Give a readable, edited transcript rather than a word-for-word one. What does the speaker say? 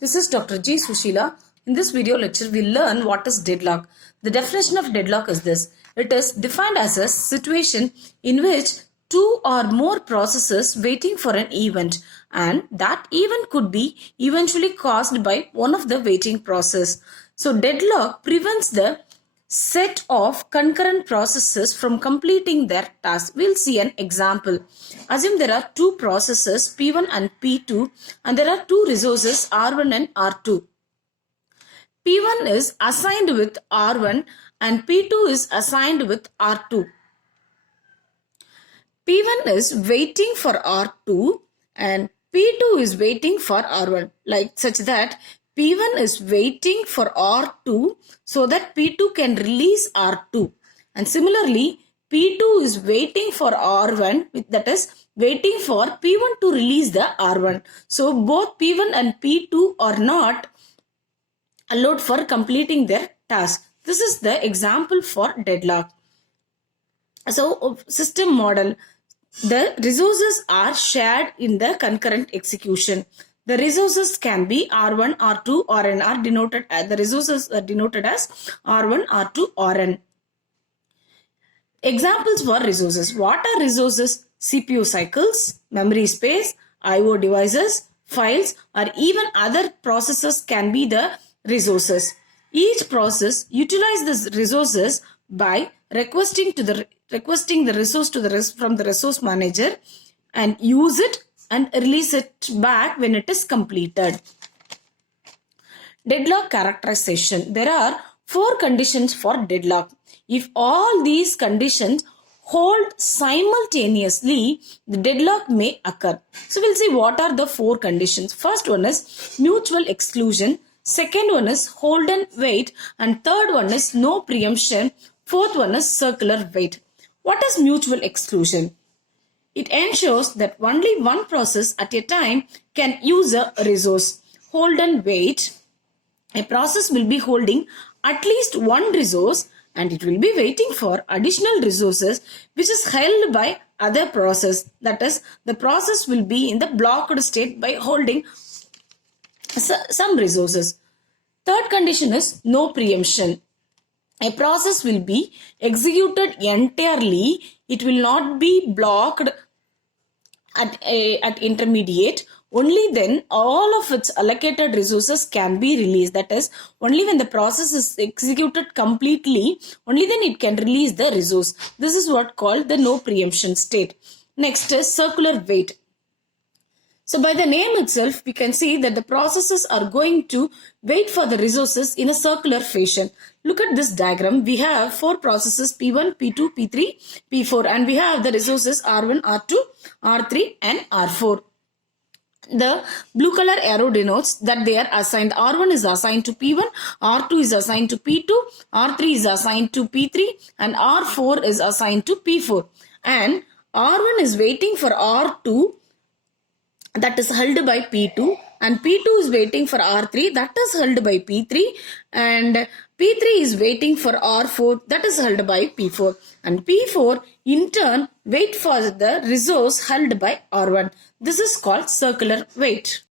This is Dr. G. Suseela. In this video lecture, we learn what is deadlock. The definition of deadlock is this. It is defined as a situation in which two or more processes waiting for an event, and that event could be eventually caused by one of the waiting process. So deadlock prevents the set of concurrent processes from completing their task. We'll see an example. Assume there are two processes P1 and P2 and there are two resources R1 and R2. P1 is assigned with R1 and P2 is assigned with R2. P1 is waiting for R2 and P2 is waiting for R1, like such that P1 is waiting for R2 so that P2 can release R2. And similarly, P2 is waiting for R1, that is waiting for P1 to release the R1. So both P1 and P2 are not allowed for completing their task. This is the example for deadlock. So system model. The resources are shared in the concurrent execution. The resources can be R1, R2, Rn are denoted as the resources are denoted as R1, R2, Rn. Examples for resources. What are resources? CPU cycles, memory space, IO devices, files, or even other processes can be the resources. Each process utilizes the resources by requesting the resource from the resource manager and use it and release it back when it is completed. Deadlock characterization. There are 4 conditions for deadlock. If all these conditions hold simultaneously, the deadlock may occur. So we'll see what are the 4 conditions. First one is mutual exclusion. Second one is hold and wait. And third one is no preemption. Fourth one is circular wait. What is mutual exclusion? It ensures that only one process at a time can use a resource. Hold and wait. A process will be holding at least one resource and it will be waiting for additional resources which is held by other process. That is, the process will be in the blocked state by holding some resources. Third condition is no preemption. A process will be executed entirely. It will not be blocked at intermediate. Only then all of its allocated resources can be released. That is, only when the process is executed completely, only then it can release the resource. This is what called the no preemption state. Next is circular wait. So by the name itself, we can see that the processes are going to wait for the resources in a circular fashion. Look at this diagram. We have 4 processes P1, P2, P3, P4 and we have the resources R1, R2, R3 and R4. The blue color arrow denotes that they are assigned. R1 is assigned to P1, R2 is assigned to P2, R3 is assigned to P3 and R4 is assigned to P4. And R1 is waiting for R2, that is held by P2, and P2 is waiting for R3, that is held by P3, and P3 is waiting for R4, that is held by P4, and P4 in turn wait for the resource held by R1. This is called circular wait.